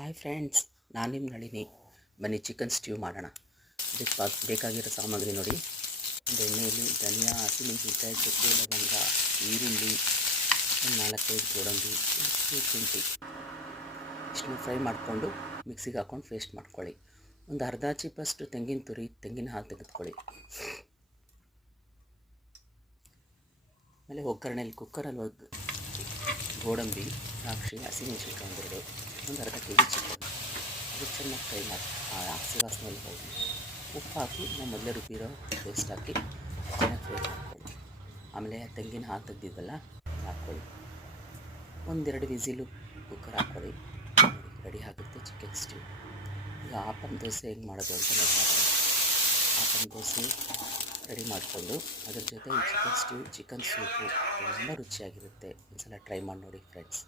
Hi friends, ನಾನು ನಿಮ್ಮ ನಳಿನಿ. ಬನ್ನಿ ಚಿಕನ್ ಸ್ಟ್ಯೂ ಮಾಡೋಣ. ಇದಕ್ಕೆ ಬೇಕಾಗಿರೋ ಸಾಮಗ್ರಿ ನೋಡಿ. ಒಂದು ಎಣ್ಣೆಯಲ್ಲಿ ಧನಿಯಾ, ಹಸಿಮೆಣಸಿನ್ಕಾಯಿ, ಚಕ್ಕೆ, ಲವಂಗ, ಈರುಳ್ಳಿ, ಒಂದು 4-5 ಗೋಡಂಬಿ, ಶುಂಠಿ ಇಷ್ಟನ್ನು ಫ್ರೈ ಮಾಡಿಕೊಂಡು ಮಿಕ್ಸಿಗೆ ಹಾಕ್ಕೊಂಡು ಪೇಸ್ಟ್ ಮಾಡ್ಕೊಳ್ಳಿ. ಒಂದು ಅರ್ಧ ಚಿಪ್ಪಷ್ಟು ತೆಂಗಿನ ತುರಿ, ತೆಂಗಿನ ಹಾಲು ತೆಗೆದುಕೊಳ್ಳಿ. ಆಮೇಲೆ ಒಗ್ಗರಣೆಯಲ್ಲಿ ಕುಕ್ಕರಲ್ಲಿ ಗೋಡಂಬಿ, ದ್ರಾಕ್ಷಿ, ಹಸಿಮೆಣಸಿನ್ಕಾಯಿ ಒಂದು ಅರ್ಧ ಕೆ ಜಿ ಚಿಕನ್ ಅದು ಚೆನ್ನಾಗಿ ಫ್ರೈ ಮಾಡಿ ಹಸಿ ವಾಸನೆಯಲ್ಲಿ ಹೋಗಿ ಉಪ್ಪು ಹಾಕಿ ನಾವು ಮೊದಲೇ ರುಬ್ಬಿರೋ ಪೇಸ್ಟ್ ಹಾಕಿ ಚೆನ್ನಾಗಿ ಫ್ರೈ ಮಾಡ್ಕೊಳ್ಳಿ. ಆಮೇಲೆ ತೆಂಗಿನ ಹಾಲು ತೆಗೆದಿದ್ದಲ್ಲ ಹಾಕ್ಕೊಳ್ಳಿ. 1-2 ವಿಸಿಲು ಕುಕ್ಕರ್ ಹಾಕ್ಕೊಳ್ಳಿ. ರೆಡಿ ಆಗುತ್ತೆ ಚಿಕನ್ ಸ್ಟ್ಯೂ. ಈಗ ಆಪನ್ ದೋಸೆ ಹೆಂಗೆ ಮಾಡೋದು ಅಂತ ನೋಡೋಣ. ಆಪನ್ ದೋಸೆ ರೆಡಿ ಮಾಡಿಕೊಂಡು ಅದ್ರ ಜೊತೆ ಈ ಚಿಕನ್ ಸ್ಟ್ಯೂ, ಚಿಕನ್ ಸೂಪು ತುಂಬ ರುಚಿಯಾಗಿರುತ್ತೆ. ಒಂದ್ಸಲ ಟ್ರೈ ಮಾಡಿ ನೋಡಿ ಫ್ರೆಂಡ್ಸ್.